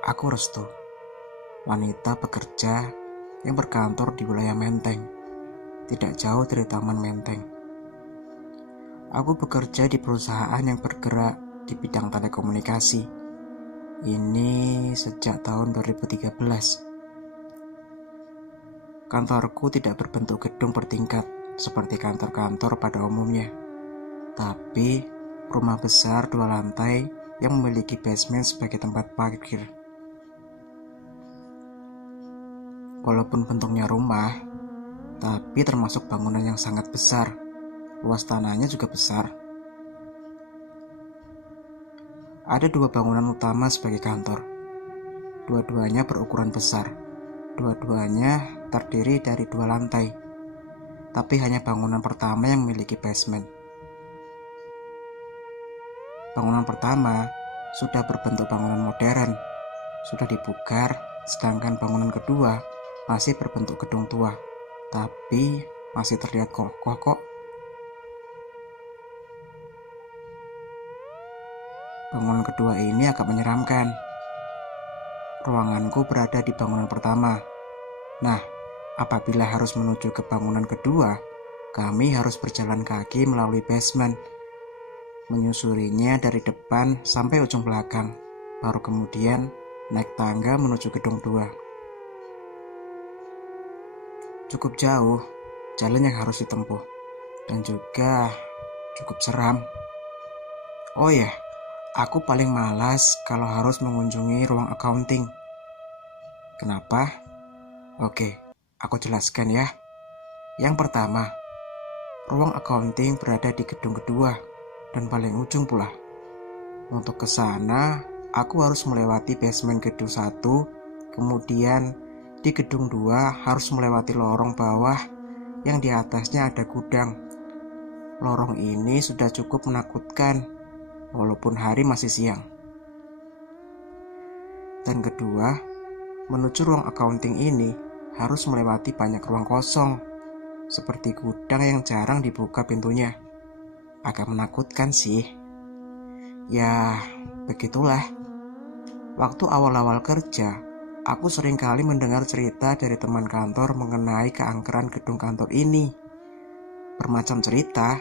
Aku Restu, wanita pekerja yang berkantor di wilayah Menteng, tidak jauh dari Taman Menteng. Aku bekerja di perusahaan yang bergerak di bidang telekomunikasi. Ini sejak tahun 2013. Kantorku tidak berbentuk gedung bertingkat seperti kantor-kantor pada umumnya, tapi rumah besar 2 lantai yang memiliki basement sebagai tempat parkir. Walaupun bentuknya rumah, tapi termasuk bangunan yang sangat besar. Luas tanahnya juga besar. Ada 2 bangunan utama sebagai kantor. Dua-duanya berukuran besar. Dua-duanya terdiri dari 2 lantai. Tapi hanya bangunan pertama yang memiliki basement. Bangunan pertama sudah berbentuk bangunan modern, sudah dipugar, sedangkan bangunan kedua masih berbentuk gedung tua, tapi masih terlihat kokoh kok. Bangunan kedua ini agak menyeramkan. Ruanganku berada di bangunan pertama. Nah, apabila harus menuju ke bangunan kedua, kami harus berjalan kaki melalui basement, menyusurinya dari depan sampai ujung belakang, baru kemudian naik tangga menuju gedung 2. Cukup jauh jalan yang harus ditempuh, dan juga cukup seram. Oh ya, aku paling malas kalau harus mengunjungi ruang accounting. Kenapa? Oke, aku jelaskan ya. Yang pertama, ruang accounting berada di gedung kedua dan paling ujung pula. Untuk ke sana, aku harus melewati basement gedung 1, kemudian di gedung 2 harus melewati lorong bawah yang di atasnya ada gudang. Lorong ini sudah cukup menakutkan, walaupun hari masih siang. Dan kedua, menuju ruang accounting ini harus melewati banyak ruang kosong, seperti gudang yang jarang dibuka pintunya. Agak menakutkan sih. Ya, begitulah. Waktu awal-awal kerja, aku sering kali mendengar cerita dari teman kantor mengenai keangkeran gedung kantor ini. Bermacam cerita,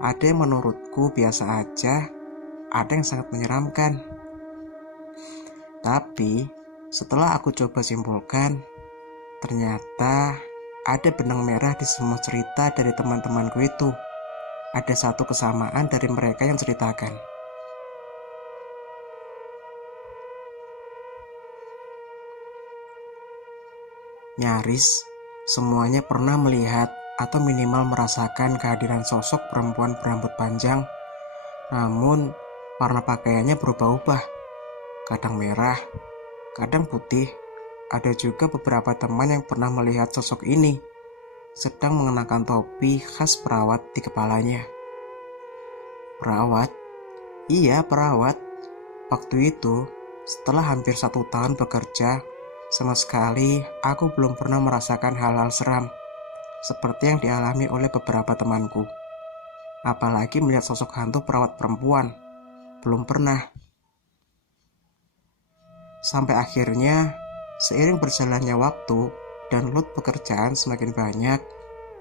ada yang menurutku biasa aja, ada yang sangat menyeramkan. Tapi, setelah aku coba simpulkan, ternyata ada benang merah di semua cerita dari teman-temanku itu. Ada satu kesamaan dari mereka yang ceritakan. Nyaris semuanya pernah melihat atau minimal merasakan kehadiran sosok perempuan berambut panjang, namun warna pakaiannya berubah-ubah. Kadang merah, kadang putih. Ada juga beberapa teman yang pernah melihat sosok ini sedang mengenakan topi khas perawat di kepalanya. Perawat? Iya, perawat. Waktu itu, setelah hampir 1 tahun bekerja, sama sekali aku belum pernah merasakan hal-hal seram seperti yang dialami oleh beberapa temanku. Apalagi melihat sosok hantu perawat perempuan. Belum pernah. Sampai akhirnya, seiring berjalannya waktu dan load pekerjaan semakin banyak,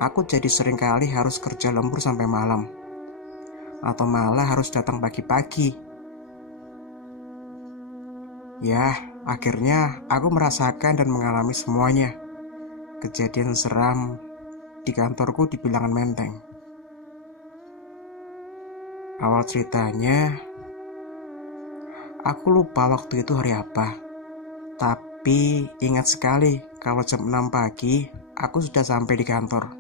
aku jadi sering kali harus kerja lembur sampai malam. Atau malah harus datang pagi-pagi. Ya, akhirnya aku merasakan dan mengalami semuanya. Kejadian seram di kantorku di bilangan Menteng. Awal ceritanya, aku lupa waktu itu hari apa. Tapi ingat sekali kalau jam 6 pagi aku sudah sampai di kantor.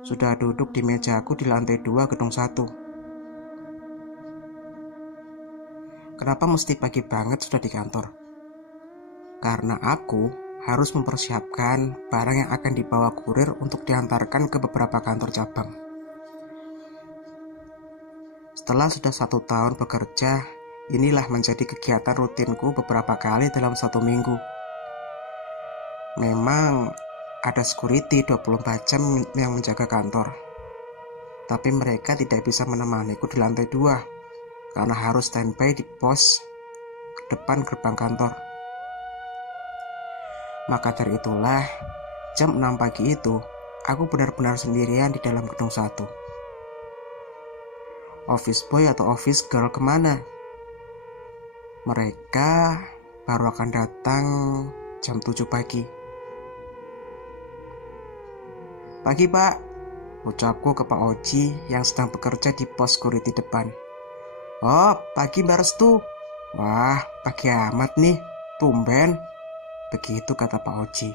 Sudah duduk di mejaku di lantai 2 gedung 1. Kenapa mesti pagi banget sudah di kantor? Karena aku harus mempersiapkan barang yang akan dibawa kurir untuk diantarkan ke beberapa kantor cabang. Setelah sudah 1 tahun bekerja, inilah menjadi kegiatan rutinku beberapa kali dalam 1 minggu. Memang ada security 24 jam yang menjaga kantor, tapi mereka tidak bisa menemaniku di lantai 2 karena harus standby di pos depan gerbang kantor. Maka dari itulah, jam 6 pagi itu, aku benar-benar sendirian di dalam gedung 1. Office boy atau office girl kemana? Mereka baru akan datang jam 7 pagi. Pagi pak, ucapku ke Pak Oji yang sedang bekerja di pos security depan. Oh, pagi Mbak Restu. Wah, pagi amat nih, tumben. Begitu kata Pak Oji.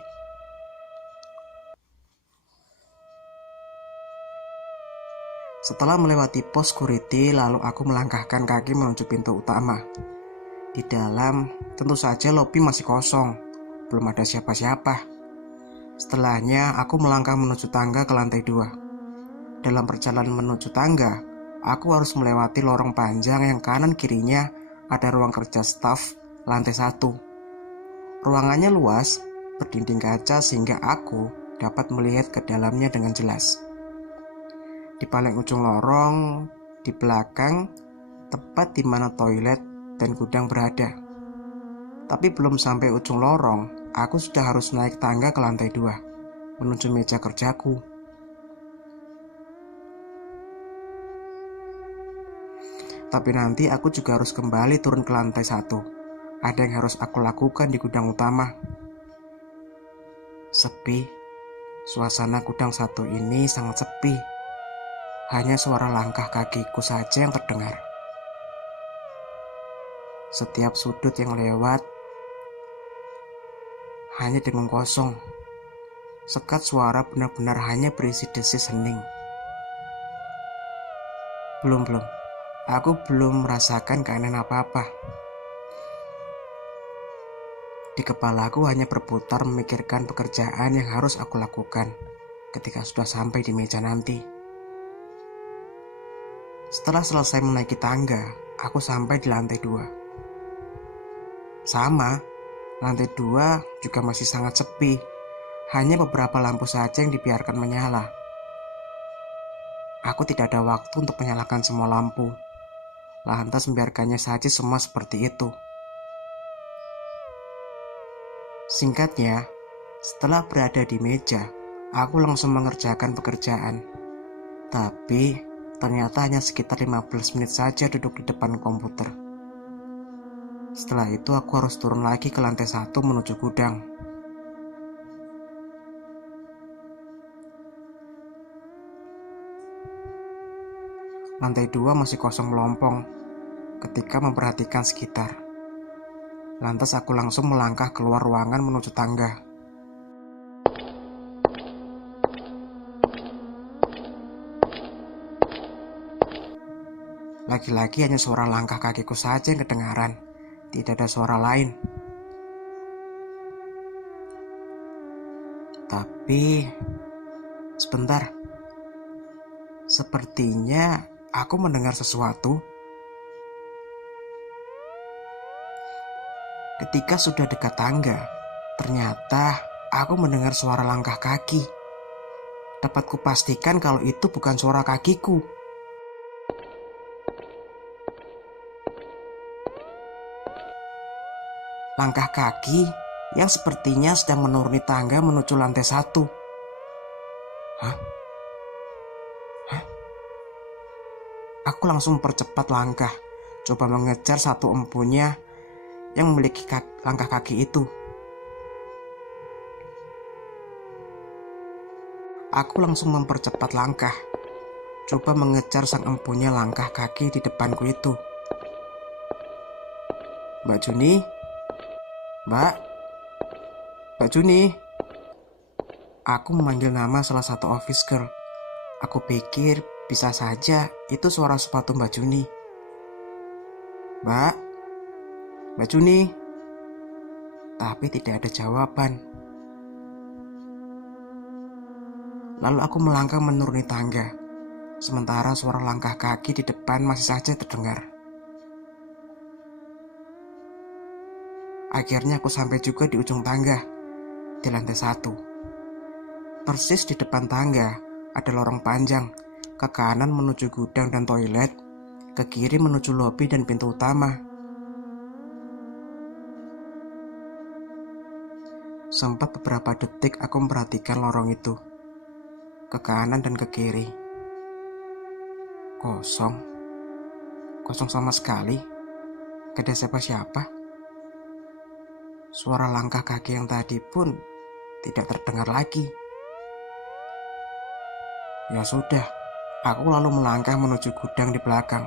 Setelah melewati pos security, lalu aku melangkahkan kaki menuju pintu utama. Di dalam, tentu saja lobi masih kosong, belum ada siapa-siapa. Setelahnya, aku melangkah menuju tangga ke lantai 2. Dalam perjalanan menuju tangga, aku harus melewati lorong panjang yang kanan kirinya ada ruang kerja staf lantai 1. Ruangannya luas, berdinding kaca sehingga aku dapat melihat ke dalamnya dengan jelas. Di paling ujung lorong, di belakang, tepat di mana toilet dan gudang berada. Tapi belum sampai ujung lorong, aku sudah harus naik tangga ke lantai 2, menuju meja kerjaku. Tapi nanti aku juga harus kembali turun ke lantai 1. Ada yang harus aku lakukan di gudang utama. Sepi. Suasana gudang 1 ini sangat sepi. Hanya suara langkah kakiku saja yang terdengar. Setiap sudut yang lewat hanya dengung kosong. Sekat suara benar-benar hanya berisi desis hening. Belum. Aku belum merasakan keanehan apa-apa. Di kepalaku hanya berputar memikirkan pekerjaan yang harus aku lakukan ketika sudah sampai di meja nanti. Setelah selesai menaiki tangga, aku sampai di lantai 2. Sama, lantai 2 juga masih sangat sepi. Hanya beberapa lampu saja yang dibiarkan menyala. Aku tidak ada waktu untuk menyalakan semua lampu. Lantas membiarkannya saja semua seperti itu. Singkatnya, setelah berada di meja, aku langsung mengerjakan pekerjaan. Tapi ternyata hanya sekitar 15 menit saja duduk di depan komputer. Setelah itu aku harus turun lagi ke lantai 1 menuju gudang. Lantai 2 masih kosong melompong ketika memperhatikan sekitar. Lantas aku langsung melangkah keluar ruangan menuju tangga. Lagi-lagi hanya suara langkah kakiku saja yang kedengaran. Tidak ada suara lain. Tapi sebentar. Sepertinya aku mendengar sesuatu. Ketika sudah dekat tangga, ternyata aku mendengar suara langkah kaki. Dapat kupastikan kalau itu bukan suara kakiku. Langkah kaki yang sepertinya sedang menuruni tangga menuju lantai 1. Hah? Aku langsung mempercepat langkah, coba mengejar satu empunya yang memiliki langkah kaki itu. Aku langsung mempercepat langkah, coba mengejar sang empunya langkah kaki di depanku itu. Mbak Juni? Mbak Juni? Aku memanggil nama salah satu office girl. Aku pikir bisa saja itu suara sepatu Mbak Juni. Mbak Juni? Tapi tidak ada jawaban. Lalu aku melangkah menuruni tangga, sementara suara langkah kaki di depan masih saja terdengar. Akhirnya aku sampai juga di ujung tangga, di lantai 1. Persis di depan tangga ada lorong panjang, ke kanan menuju gudang dan toilet, ke kiri menuju lobi dan pintu utama. Sempat beberapa detik aku memperhatikan lorong itu, ke kanan dan ke kiri. Kosong. Kosong sama sekali. Gak ada siapa-siapa. Suara langkah kaki yang tadi pun tidak terdengar lagi. Ya sudah, aku lalu melangkah menuju gudang di belakang.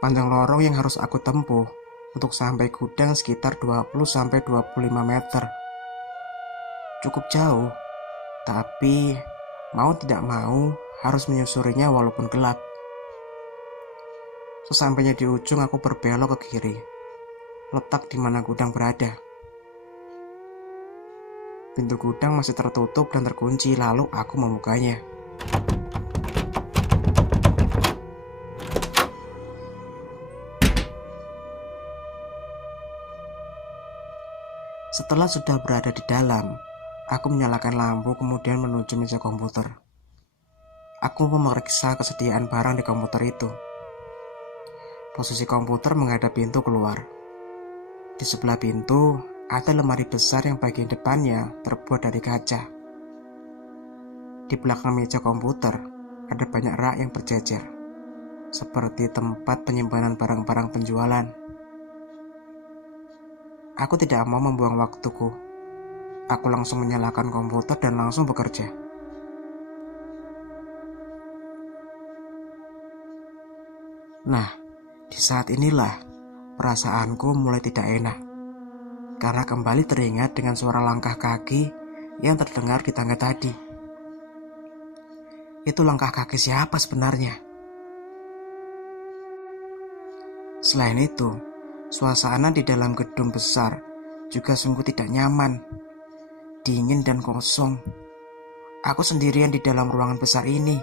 Panjang lorong yang harus aku tempuh untuk sampai gudang sekitar 20-25 meter. Cukup jauh, tapi mau tidak mau harus menyusurinya walaupun gelap. Sesampainya di ujung aku berbelok ke kiri, letak di mana gudang berada. Pintu gudang masih tertutup dan terkunci, lalu aku membukanya. Setelah sudah berada di dalam, aku menyalakan lampu kemudian menuju meja komputer. Aku memeriksa kesediaan barang di komputer itu. Posisi komputer menghadap pintu keluar. Di sebelah pintu, ada lemari besar yang bagian depannya terbuat dari kaca. Di belakang meja komputer, ada banyak rak yang berjejer, seperti tempat penyimpanan barang-barang penjualan. Aku tidak mau membuang waktuku. Aku langsung menyalakan komputer dan langsung bekerja. Nah, di saat inilah perasaanku mulai tidak enak. Karena kembali teringat dengan suara langkah kaki yang terdengar di tangga tadi. Itu langkah kaki siapa sebenarnya? Selain itu, suasana di dalam gedung besar juga sungguh tidak nyaman, dingin dan kosong. Aku sendirian di dalam ruangan besar ini.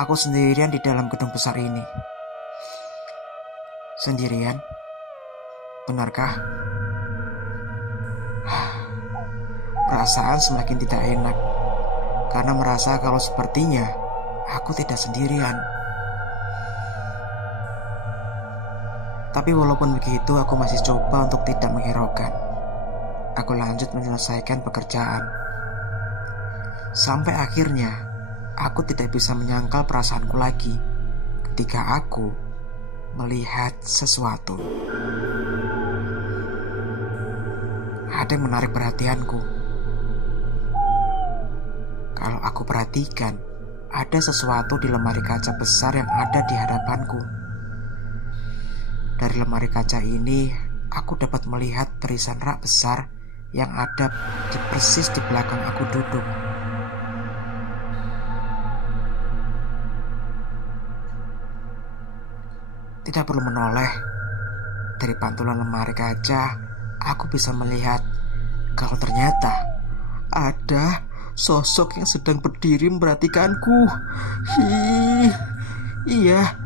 Aku sendirian di dalam gedung besar ini. Sendirian? Benarkah? Perasaan semakin tidak enak, karena merasa kalau sepertinya aku tidak sendirian. Tapi walaupun begitu, aku masih coba untuk tidak menghiraukan. Aku lanjut menyelesaikan pekerjaan. Sampai akhirnya, aku tidak bisa menyangkal perasaanku lagi ketika aku melihat sesuatu. Ada yang menarik perhatianku. Kalau aku perhatikan, ada sesuatu di lemari kaca besar yang ada di hadapanku. Dari lemari kaca ini, aku dapat melihat barisan rak besar yang ada persis di belakang aku duduk. Tidak perlu menoleh. Dari pantulan lemari kaca, aku bisa melihat kalau ternyata ada sosok yang sedang berdiri memperhatikanku. Iya.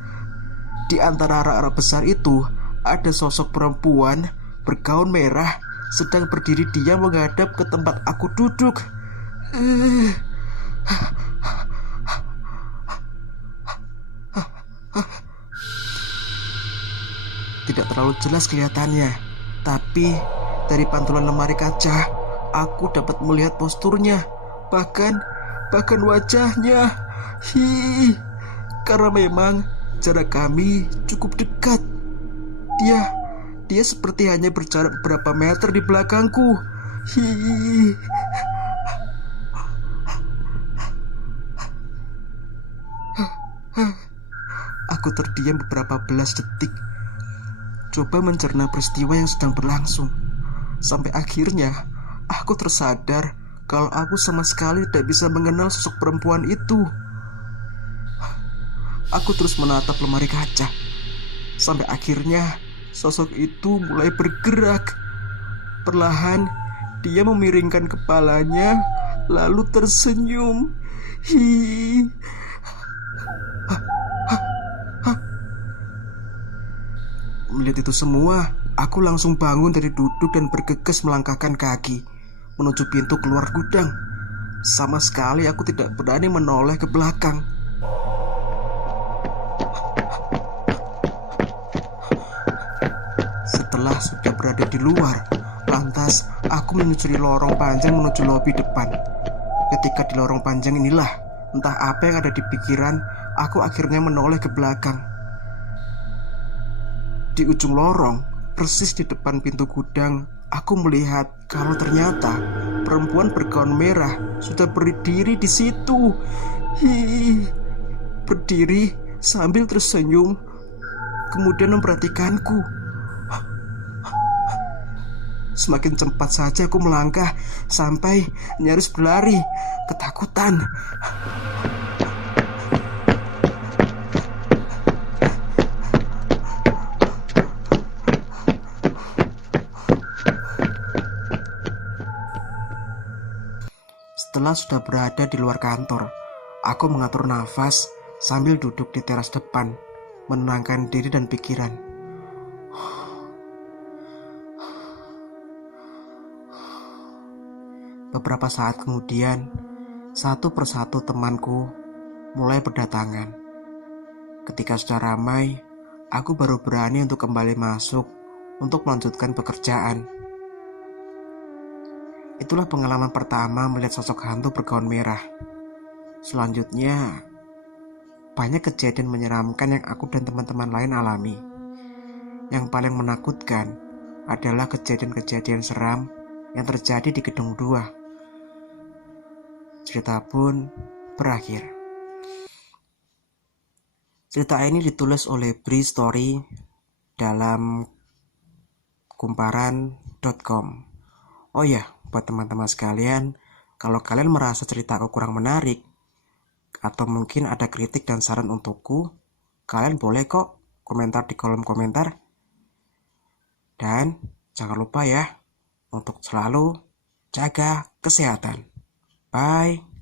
Di antara rak-rak besar itu, ada sosok perempuan bergaun merah sedang berdiri diam menghadap ke tempat aku duduk. Tidak terlalu jelas kelihatannya, tapi dari pantulan lemari kaca, aku dapat melihat posturnya, bahkan wajahnya. Karena memang jarak kami cukup dekat. Dia seperti hanya berjarak beberapa meter di belakangku. Aku terdiam beberapa belas detik, coba mencerna peristiwa yang sedang berlangsung. Sampai akhirnya aku tersadar kalau aku sama sekali tidak bisa mengenal sosok perempuan itu. Aku terus menatap lemari kaca. Sampai akhirnya sosok itu mulai bergerak. Perlahan dia memiringkan kepalanya, lalu tersenyum. Melihat itu semua, aku langsung bangun dari duduk dan bergegas melangkahkan kaki menuju pintu keluar gudang. Sama sekali aku tidak berani menoleh ke belakang. setelah sudah berada di luar, lantas aku menyusuri lorong panjang menuju lobi depan. Ketika di lorong panjang inilah, entah apa yang ada di pikiran, aku akhirnya menoleh ke belakang. Di ujung lorong, persis di depan pintu gudang, aku melihat kalau ternyata perempuan bergaun merah sudah berdiri di situ. Berdiri sambil tersenyum, kemudian memperhatikanku. Semakin cepat saja aku melangkah sampai nyaris berlari, ketakutan. Setelah sudah berada di luar kantor, aku mengatur nafas sambil duduk di teras depan, menenangkan diri dan pikiran. Beberapa saat kemudian, satu persatu temanku mulai berdatangan. Ketika sudah ramai, aku baru berani untuk kembali masuk untuk melanjutkan pekerjaan. Itulah pengalaman pertama melihat sosok hantu bergaun merah. Selanjutnya, banyak kejadian menyeramkan yang aku dan teman-teman lain alami. Yang paling menakutkan adalah kejadian-kejadian seram yang terjadi di gedung 2. Cerita pun berakhir. Cerita ini ditulis oleh Bri Story dalam kumparan.com. Oh ya, buat teman-teman sekalian, kalau kalian merasa ceritaku kurang menarik atau mungkin ada kritik dan saran untukku, kalian boleh kok komentar di kolom komentar. Dan jangan lupa ya untuk selalu jaga kesehatan. Bye.